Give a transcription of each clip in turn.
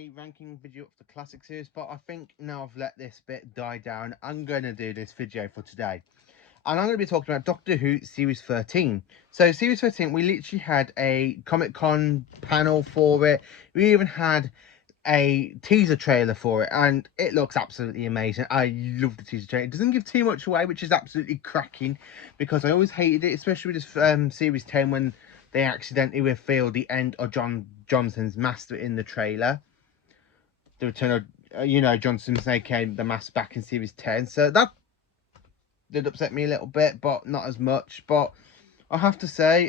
a ranking video of the classic series, but I think now I've let this bit die down, I'm going to do this video for today. And I'm going to be talking about Doctor Who Series 13. So, Series 13, we literally had a Comic Con panel for it. We even had a teaser trailer for it, and it looks absolutely amazing. I love the teaser trailer. It doesn't give too much away, which is absolutely cracking, because I always hated it, especially with this Series 10, when they accidentally revealed the end of John Johnson's master in the trailer. The return of, Johnson's aka the master back in Series 10. So that did upset me a little bit, but not as much. But I have to say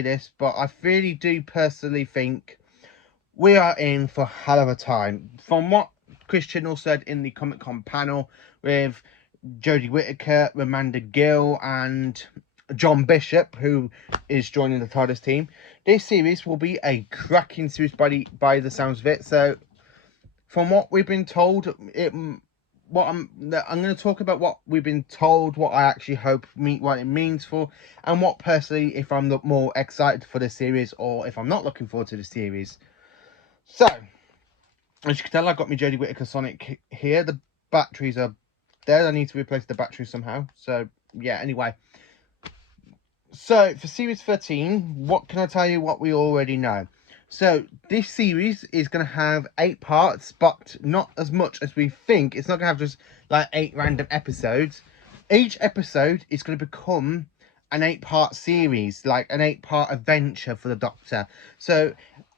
this, but I really do personally think we are in for a hell of a time. From what Chris Chibnall said in the Comic Con panel with Jodie Whittaker, Amanda Gill, and John Bishop, who is joining the TARDIS team, this series will be a cracking series by the sounds of it. So, from what we've been told, I'm going to talk about what we've been told, what I actually hope what it means for, and what personally, if I'm more excited for the series or if I'm not looking forward to the series. So, as you can tell, I've got my Jodie Whittaker Sonic here. The batteries are dead. I need to replace the battery somehow. So, yeah, anyway. So, for Series 13, what can I tell you what we already know? So, this series is going to have 8 parts, but not as much as we think. It's not going to have just, like, 8 random episodes. Each episode is going to become an 8-part series, like an 8-part adventure for the Doctor. So,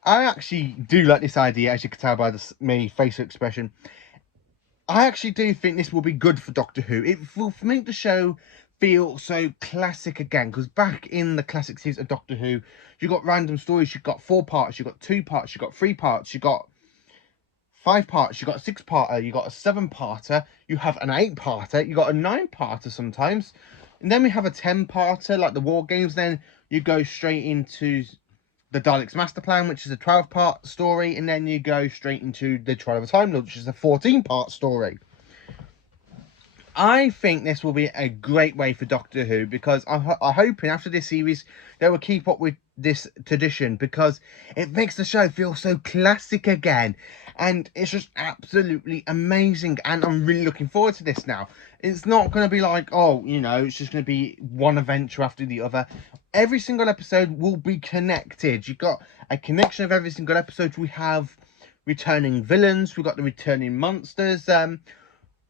I actually do like this idea, as you can tell by my facial expression. I actually do think this will be good for Doctor Who. It will make the show feel so classic again, because back in the classic series of Doctor Who, you got random stories. You've got 4 parts, you've got 2 parts, you've got 3 parts, you've got 5 parts, you've got a 6-parter, you've got a 7-parter, you have an 8-parter, you got a 9-parter sometimes, and then we have a 10-parter like the War Games. Then you go straight into the Daleks Master Plan, which is a 12-part story, and then you go straight into the Trial of a Time Lord, which is a 14-part story. I think this will be a great way for Doctor Who, because I'm hoping after this series they will keep up with this tradition, because it makes the show feel so classic again, and it's just absolutely amazing, and I'm really looking forward to this now. It's not going to be like, it's just going to be one adventure after the other. Every single episode will be connected. You've got a connection of every single episode. We have returning villains, we've got the returning monsters.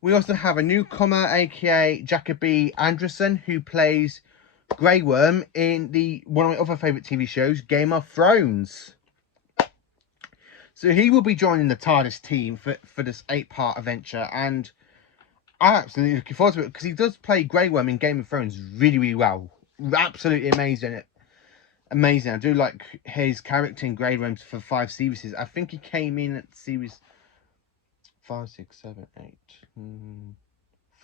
We also have a newcomer, aka Jacoby Anderson, who plays Grey Worm in one of my other favourite TV shows, Game of Thrones. So he will be joining the TARDIS team for this 8-part adventure, and I'm absolutely looking forward to it, because he does play Grey Worm in Game of Thrones really, really well. Absolutely amazing. Amazing. I do like his character in Grey Worm for 5 series. I think he came in at series 5, 6, 7, 8.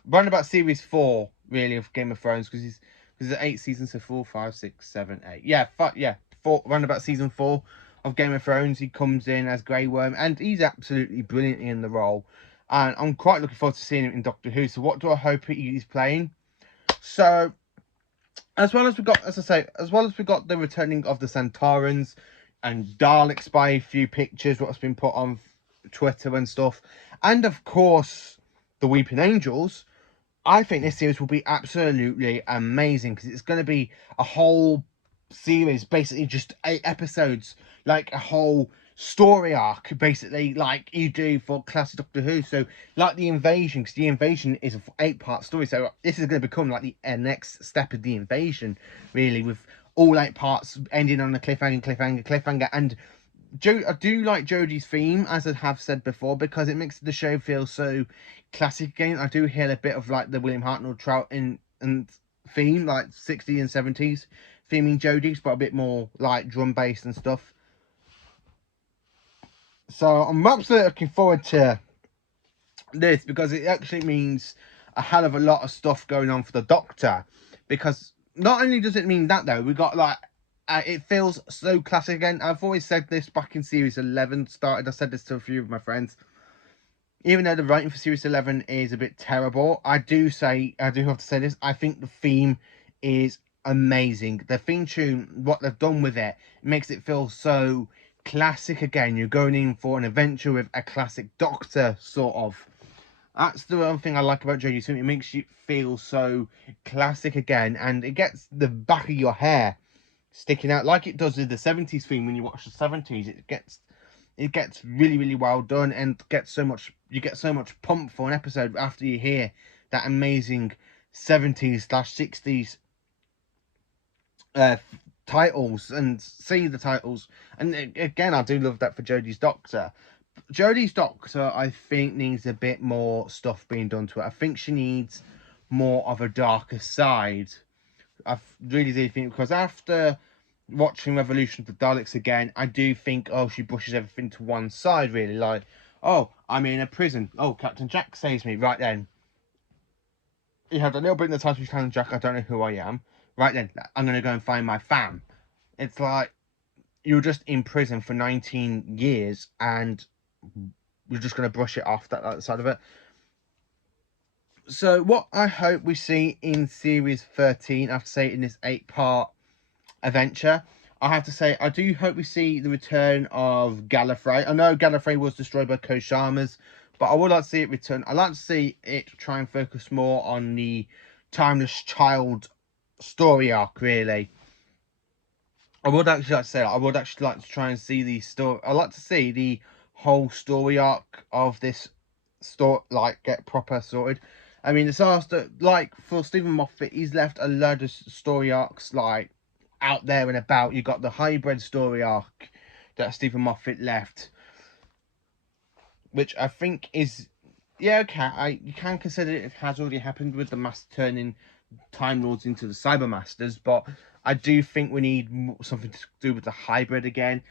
Round about series 4, really, of Game of Thrones, because there's 8 seasons, so 4, 5, 6, 7, 8. Yeah, 4. Round about season 4 of Game of Thrones, he comes in as Grey Worm, and he's absolutely brilliantly in the role. And I'm quite looking forward to seeing him in Doctor Who. So what do I hope he's playing? So, as well as we got the returning of the Centaurans and Daleks by a few pictures, what's been put on Twitter and stuff, and of course the Weeping Angels. I think this series will be absolutely amazing, because it's going to be a whole series, basically just 8 episodes, like a whole story arc, basically, like you do for classic Doctor Who. So, like the Invasion, because the Invasion is an 8-part story, so this is going to become like the next step of the Invasion, really, with all 8 parts ending on a cliffhanger. And I do like Jodie's theme, as I have said before, because it makes the show feel so classic again. I do hear a bit of like the William Hartnell Trout and theme, like 60s and 70s theming Jodie's, but a bit more like drum bass and stuff. So I'm absolutely looking forward to this, because it actually means a hell of a lot of stuff going on for the Doctor. Because not only does it mean that, though, we got like it feels so classic again. I've always said this back in series 11 started. I said this to a few of my friends. Even though the writing for series 11 is a bit terrible, I do have to say this. I think the theme is amazing. The theme tune, what they've done with it, makes it feel so classic again. You're going in for an adventure with a classic Doctor, sort of. That's the one thing I like about Jodie Smith. It makes you feel so classic again, and it gets the back of your hair sticking out like it does with the 70s theme. When you watch the 70s, it gets really, really well done, and you get so much pump for an episode after you hear that amazing 70s/60s titles and see the titles. And again, I do love that for Jodie's Doctor. Jodie's Doctor, I think, needs a bit more stuff being done to it. I think she needs more of a darker side. I really do think, because after watching Revolution of the Daleks again, I do think, oh, she brushes everything to one side, really. Like, oh, I'm in a prison. Oh, Captain Jack saves me. Right then. You have a little bit in the title, Captain Jack, I don't know who I am. Right then, I'm going to go and find my fam. It's like, you're just in prison for 19 years, and you're just going to brush it off, that side of it. So what I hope we see in series 13, after say in this 8-part adventure, I have to say I do hope we see the return of Gallifrey. I know Gallifrey was destroyed by Koshamas, but I would like to see it return. I'd like to see it try and focus more on the Timeless Child story arc, really. I would actually like to say that. I would actually like to try and see the story. I'd like to see the whole story arc of this story, like, get proper sorted. I mean, it's after, like, for Stephen Moffat, he's left a load of story arcs, like, out there and about. You got the hybrid story arc that Stephen Moffat left, which I think is, yeah, okay, you can consider it has already happened with the Master turning Time Lords into the Cyber Masters, but I do think we need something to do with the hybrid again.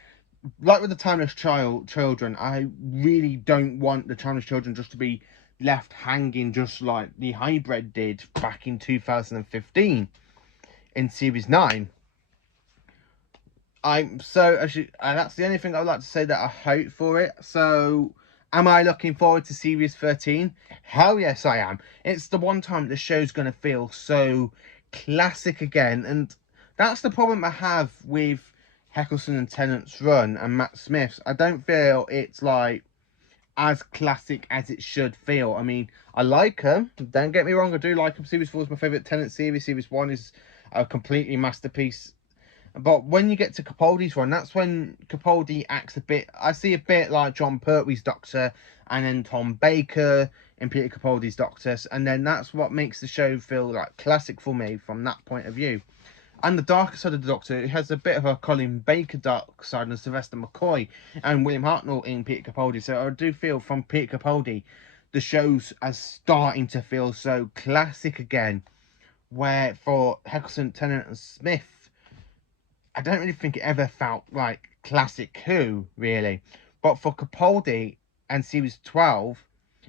Like with the Timeless Children, I really don't want the Timeless Children just to be left hanging just like the hybrid did back in 2015 in series 9. That's the only thing I would like to say that I hope for it. So, am I looking forward to series 13? Hell yes, I am. It's the one time the show's going to feel so classic again, and that's the problem I have with Eccleston and Tennant's run and Matt Smith's. I don't feel it's like as classic as it should feel. I mean, I like them. Don't get me wrong, I do like them. Series 4 is my favourite Tennant series. Series 1 is a completely masterpiece. But when you get to Capaldi's run, that's when Capaldi acts a bit... I see a bit like John Pertwee's Doctor, and then Tom Baker and Peter Capaldi's Doctor. And then that's what makes the show feel like classic for me from that point of view. And the darker side of the Doctor, it has a bit of a Colin Baker dark side and Sylvester McCoy and William Hartnell in Peter Capaldi. So I do feel from Peter Capaldi, the show's as starting to feel so classic again. Where for Eccleston, Tennant and Smith, I don't really think it ever felt like classic Who, really. But for Capaldi and series 12,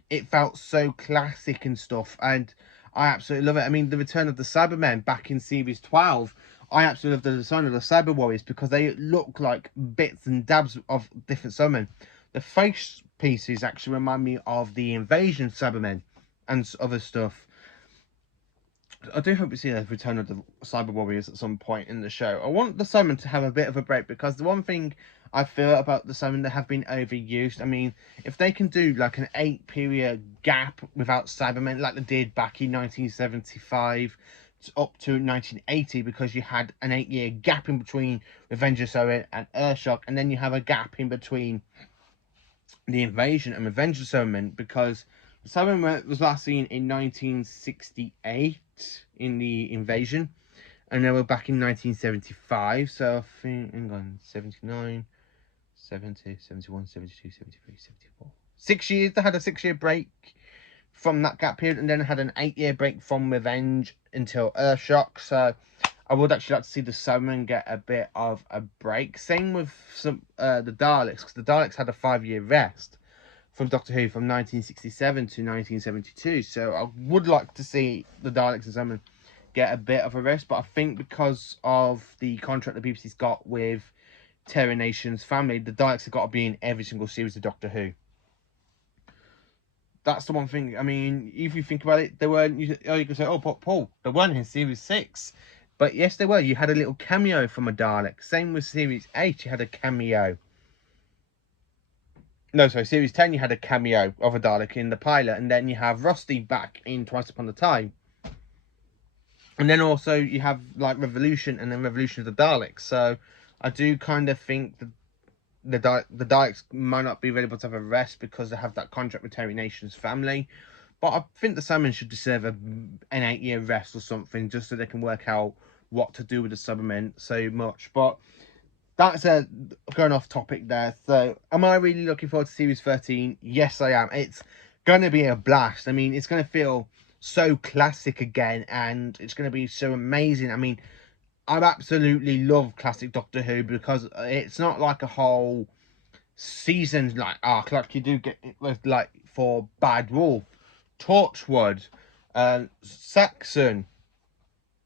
it felt so classic and stuff, and I absolutely love it. I mean, the return of the Cybermen back in series 12, I absolutely love the design of the Cyber Warriors because they look like bits and dabs of different Cybermen. The face pieces actually remind me of the Invasion Cybermen and other stuff. I do hope we see the return of the Cyber Warriors at some point in the show. I want the Cybermen to have a bit of a break, because the one thing I feel about the Cybermen, they have been overused. I mean, if they can do like an 8-period gap without Cybermen, like they did back in 1975 up to 1980, because you had an 8-year gap in between Revenge of the and Earthshock, and then you have a gap in between the Invasion and Revenge of the because Cybermen was last seen in 1968 in the Invasion, and they were back in 1975. So I think, hang on, 79, 70, 71, 72, 73, 74. 6 years. They had a 6-year break from that gap period, and then had an 8-year break from Revenge until Earthshock. So I would actually like to see the Cybermen get a bit of a break. Same with some the Daleks, because the Daleks had a 5-year rest from Doctor Who from 1967 to 1972. So I would like to see the Daleks and Cybermen get a bit of a rest. But I think because of the contract the BBC's got with Terra Nation's family, the Daleks have got to be in every single series of Doctor Who. That's the one thing. I mean, if you think about it, they weren't. You can say, "Oh, Paul, they weren't in series 6," but yes, they were. You had a little cameo from a Dalek. Same with series 8. You had a cameo. No, sorry, series 10, you had a cameo of a Dalek in the pilot, and then you have Rusty back in Twice Upon a Time. And then also you have like Revolution and then Revolution of the Daleks. So I do kind of think that the Daleks might not be able to have a rest because they have that contract with Terry Nation's family. But I think the Cybermen should deserve an 8-year rest or something, just so they can work out what to do with the Cybermen so much. But that's going off topic there. So am I really looking forward to Series 13? Yes, I am. It's going to be a blast. I mean, it's going to feel so classic again, and it's going to be so amazing. I mean, I absolutely love classic Doctor Who because it's not like a whole season like arc like you do get with like for Bad Wolf, Torchwood, Saxon,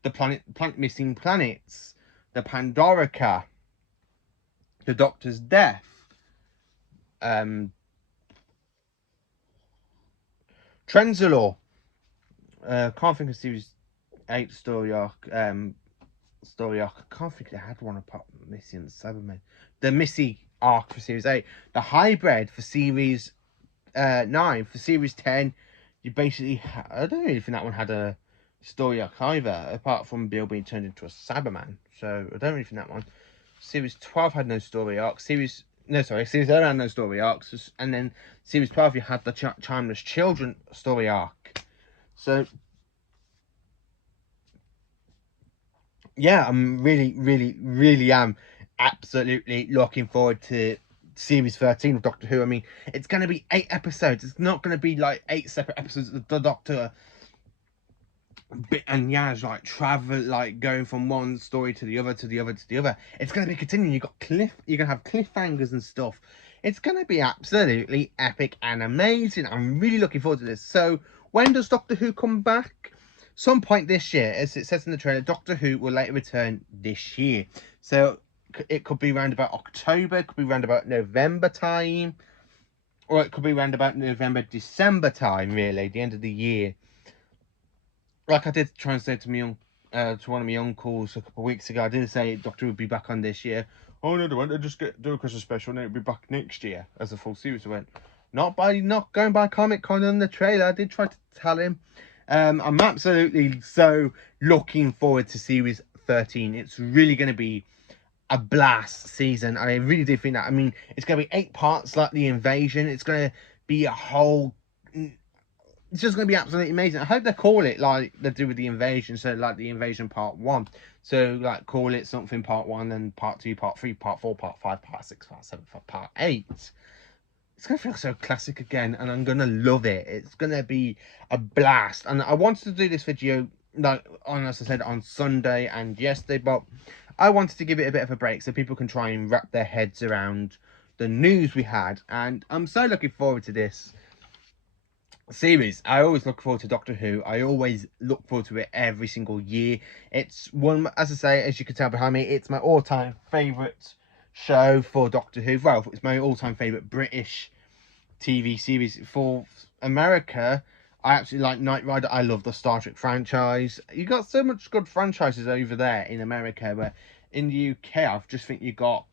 the planet missing planets, the Pandorica, the Doctor's death, Trenzalore. Can't think of series 8 story arc. I can't think they had one apart from Missy and the Cybermen. The Missy arc for series 8, the hybrid for series 9. For series 10, you basically I don't really think that one had a story arc either, apart from Bill being turned into a Cyberman. So I don't really think that one. Series 12 had no story arc. Series 11 had no story arcs, and then series 12 you had the Timeless Children story arc. So yeah, I'm really am absolutely looking forward to series 13 of Doctor Who. I mean, it's going to be 8 episodes. It's not going to be like 8 separate episodes of the Doctor and Yaz like travel, like going from one story to the other to the other to the other. It's going to be continuing. You're going to have cliffhangers and stuff. It's going to be absolutely epic and amazing. I'm really looking forward to this. So when does Doctor Who come back? Some point this year, as it says in the trailer. Doctor Who will later return this year. So it could be around about October, it could be around about November time, or it could be around about November, December time, really, the end of the year. Like I did try and say to me to one of my uncles a couple of weeks ago, I did say Doctor would be back on this year. Oh no, they won't. They just do a Christmas special and then it'll be back next year as a full series. I went, not going by Comic Con on the trailer. I did try to tell him. I'm absolutely so looking forward to series 13. It's really going to be a blast season. I really do think that. I mean, it's going to be 8 parts like the Invasion. It's going to be a whole. It's just going to be absolutely amazing. I hope they call it like they do with the Invasion. So like the Invasion Part 1. So like call it something Part 1, then Part 2, Part 3, Part 4, Part 5, Part 6, Part 7, Part 8. It's going to feel so classic again, and I'm going to love it. It's going to be a blast. And I wanted to do this video, like, as I said, on Sunday and yesterday, but I wanted to give it a bit of a break so people can try and wrap their heads around the news we had. And I'm so looking forward to this series. I always look forward to Doctor Who. I always look forward to it every single year. It's one, as I say, as you can tell behind me, it's my all-time favourite show for Doctor Who. Well, it's my all-time favourite British TV series. For America, I absolutely like Knight Rider. I love the Star Trek franchise. You got so much good franchises over there in America, where in the UK, I just think you got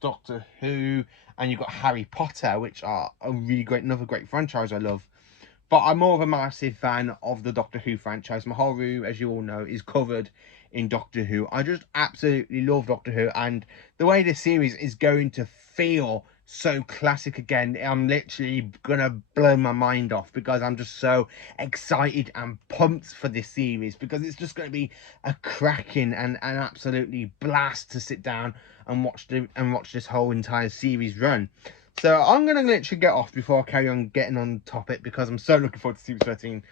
Doctor Who and you got Harry Potter, which are another great franchise I love. But I'm more of a massive fan of the Doctor Who franchise. My whole room, as you all know, is covered in Doctor Who. I just absolutely love Doctor Who, and the way this series is going to feel so classic again, I'm literally gonna blow my mind off because I'm just so excited and pumped for this series, because it's just going to be a cracking and an absolutely blast to sit down and watch this whole entire series run. So I'm going to literally get off before I carry on getting on topic, because I'm so looking forward to Series 13.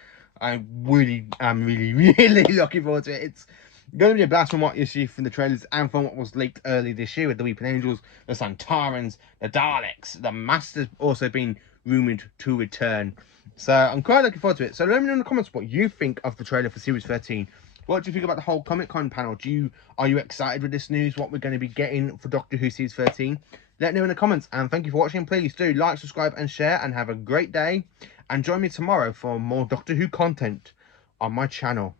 I really am really looking forward to it. It's going to be a blast from what you see from the trailers and from what was leaked early this year with the Weeping Angels, the Santarans, the Daleks, the Masters also been rumoured to return. So I'm quite looking forward to it. So let me know in the comments what you think of the trailer for Series 13. What do you think about the whole Comic-Con panel? Are you excited with this news, what we're going to be getting for Doctor Who Series 13? Let me know in the comments, and thank you for watching. Please do like, subscribe and share, and have a great day, and join me tomorrow for more Doctor Who content on my channel.